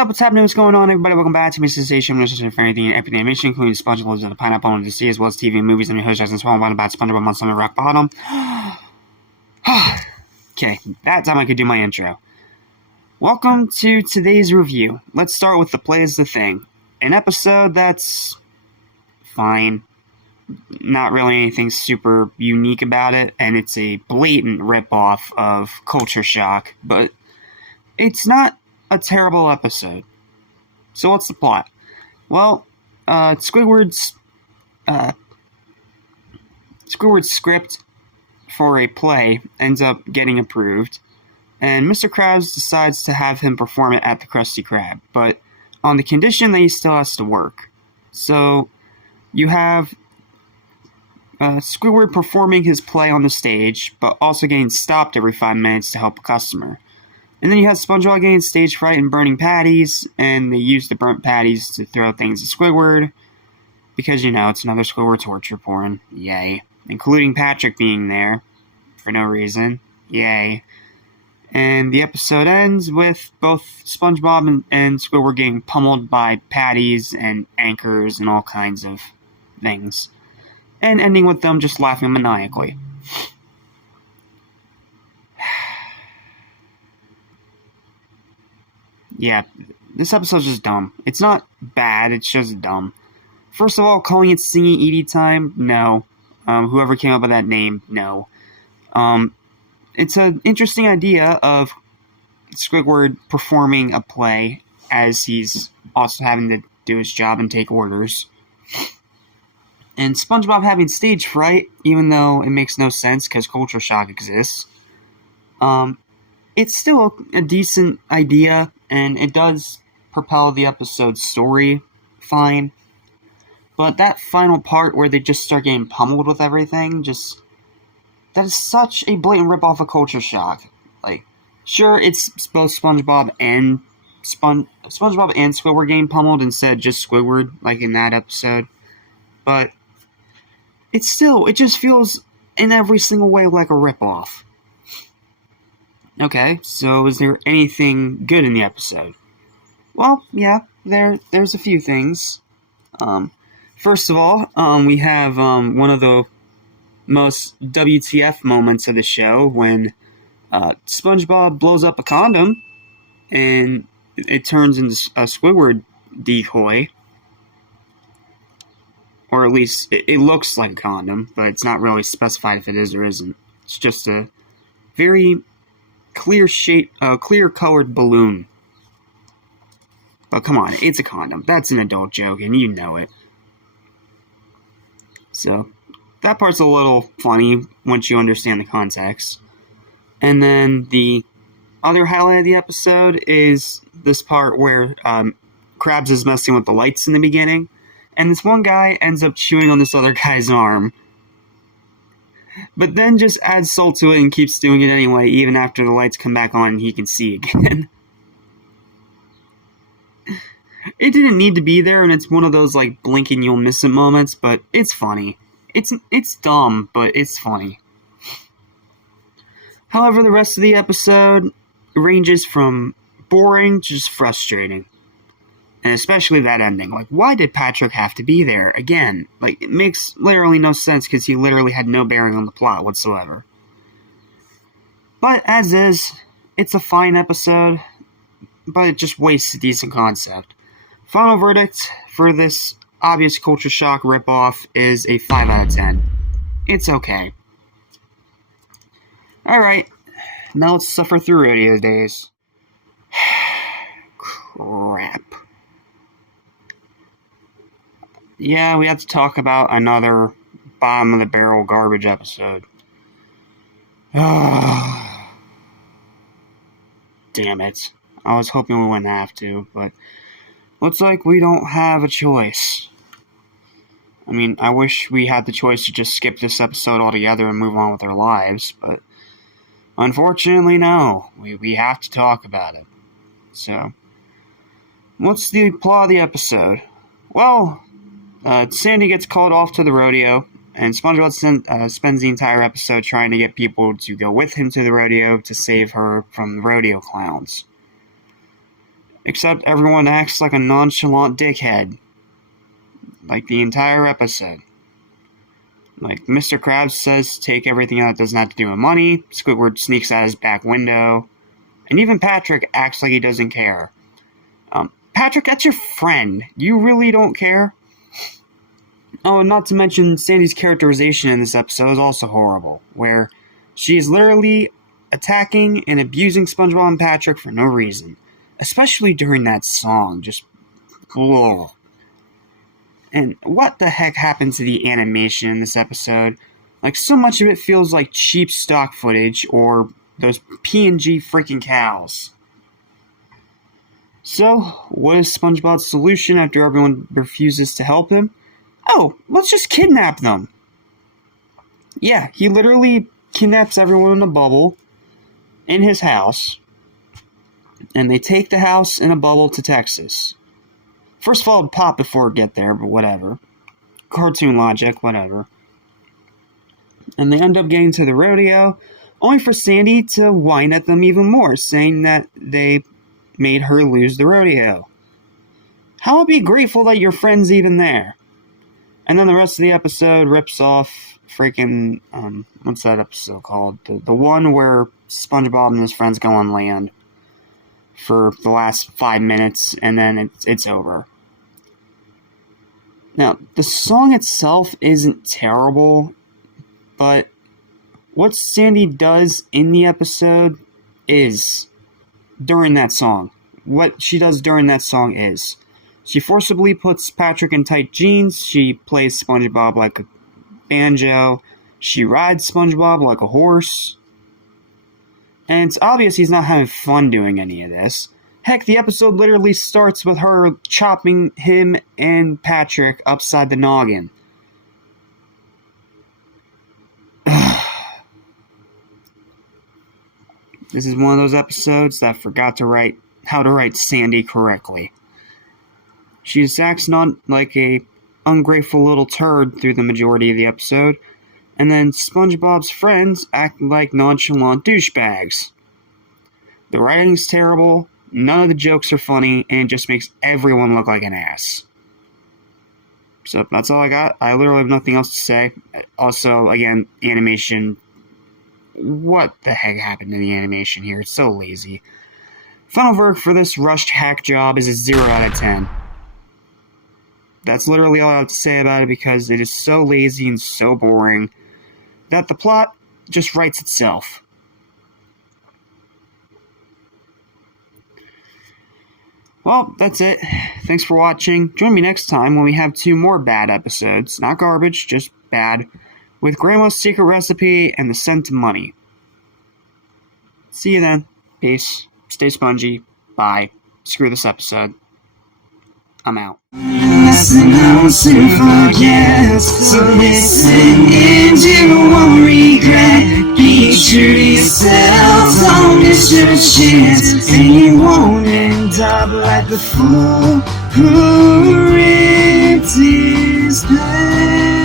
up? What's happening? What's going on, everybody? Welcome back to Mr. Station. I'm listening for anything and everything animation, including SpongeBob and the Pineapple on the Sea, as well as TV and movies. I'm your host, Jackson Swallow, about SpongeBob on Summer Rock Bottom. Okay, that time I could do my intro. Welcome to today's review. Let's start with the play is the thing. An episode that's fine. Not really anything super unique about it, and it's a blatant ripoff of Culture Shock, but it's not a terrible episode. So what's the plot? Well, Squidward's script for a play ends up getting approved, and Mr. Krabs decides to have him perform it at the Krusty Krab, but on the condition that he still has to work. So you have Squidward performing his play on the stage, but also getting stopped every 5 minutes to help a customer. And then you have SpongeBob getting stage fright and burning patties, and they use the burnt patties to throw things at Squidward, because, you know, it's another Squidward torture porn. Yay. Including Patrick being there, for no reason. Yay. And the episode ends with both SpongeBob and Squidward getting pummeled by patties and anchors and all kinds of things. And ending with them just laughing maniacally. Yeah, this episode's just dumb. It's not bad, it's just dumb. First of all, calling it Singing Edie Time? No. Whoever came up with that name? No. It's an interesting idea of Squidward performing a play as he's also having to do his job and take orders. And SpongeBob having stage fright, even though it makes no sense because Culture Shock exists. It's still a decent idea, and it does propel the episode's story fine. But that final part where they just start getting pummeled with everything, that is such a blatant ripoff of Culture Shock. Like, sure, it's both SpongeBob and Squidward getting pummeled instead of just Squidward, like in that episode. But it just feels in every single way like a ripoff. Okay, so is there anything good in the episode? Well, yeah, there's a few things. First of all, we have one of the most WTF moments of the show when SpongeBob blows up a condom and it turns into a Squidward decoy. Or at least it looks like a condom, but it's not really specified if it is or isn't. It's just a very clear-colored balloon. But come on, it's a condom. That's an adult joke, and you know it. So, that part's a little funny once you understand the context. And then the other highlight of the episode is this part where Krabs is messing with the lights in the beginning, and this one guy ends up chewing on this other guy's arm. But then just adds salt to it and keeps doing it anyway, even after the lights come back on and he can see again. It didn't need to be there, and it's one of those, like, blink and you'll miss it moments, but it's funny. It's dumb, but it's funny. However, the rest of the episode ranges from boring to just frustrating. And especially that ending. Like, why did Patrick have to be there again? Like, it makes literally no sense because he literally had no bearing on the plot whatsoever. But, as is, it's a fine episode, but it just wastes a decent concept. Final verdict for this obvious Culture Shock ripoff is a 5 out of 10. It's okay. Alright, now let's suffer through Rodeo Daze. Crap. Yeah, we have to talk about another bottom-of-the-barrel garbage episode. Damn it. I was hoping we wouldn't have to, but looks like we don't have a choice. I mean, I wish we had the choice to just skip this episode altogether and move on with our lives, but unfortunately, no. We have to talk about it. So, what's the plot of the episode? Well, Sandy gets called off to the rodeo, and SpongeBob spends the entire episode trying to get people to go with him to the rodeo to save her from the rodeo clowns. Except everyone acts like a nonchalant dickhead. Like the entire episode. Like, Mr. Krabs says take everything that doesn't have to do with money. Squidward sneaks out his back window. And even Patrick acts like he doesn't care. Patrick, that's your friend. You really don't care? Oh, not to mention Sandy's characterization in this episode is also horrible. Where she is literally attacking and abusing SpongeBob and Patrick for no reason. Especially during that song. Just, ugh. And what the heck happened to the animation in this episode? Like, so much of it feels like cheap stock footage or those PNG freaking cows. So, what is SpongeBob's solution after everyone refuses to help him? Oh, let's just kidnap them. Yeah, he literally kidnaps everyone in a bubble in his house. And they take the house in a bubble to Texas. First of all, it'd pop before it get there, but whatever. Cartoon logic, whatever. And they end up getting to the rodeo, only for Sandy to whine at them even more, saying that they made her lose the rodeo. How about be grateful that your friend's even there? And then the rest of the episode rips off freaking, what's that episode called? The one where SpongeBob and his friends go on land for the last 5 minutes, and then it's over. Now, the song itself isn't terrible, but what Sandy does in the episode is, during that song, what she does during that song is, she forcibly puts Patrick in tight jeans, she plays SpongeBob like a banjo, she rides SpongeBob like a horse, and it's obvious he's not having fun doing any of this. Heck, the episode literally starts with her chopping him and Patrick upside the noggin. This is one of those episodes that forgot to write how to write Sandy correctly. She acts not like a ungrateful little turd through the majority of the episode, and then SpongeBob's friends act like nonchalant douchebags. The writing's terrible, none of the jokes are funny, and it just makes everyone look like an ass. So that's all I got. I literally have nothing else to say. Also, again, animation. What the heck happened to the animation here? It's so lazy. Final verdict for this rushed hack job is a 0 out of 10. That's literally all I have to say about it because it is so lazy and so boring that the plot just writes itself. Well, that's it. Thanks for watching. Join me next time when we have 2 more bad episodes. Not garbage, just bad. With Grandma's Secret Recipe and The Scent of Money. See you then. Peace. Stay spongy. Bye. Screw this episode. I'm out. Lesson on to forget. So listen and you won't regret. Be true to yourself. Don't miss your chance. And you won't end up like the fool who ripped his pants.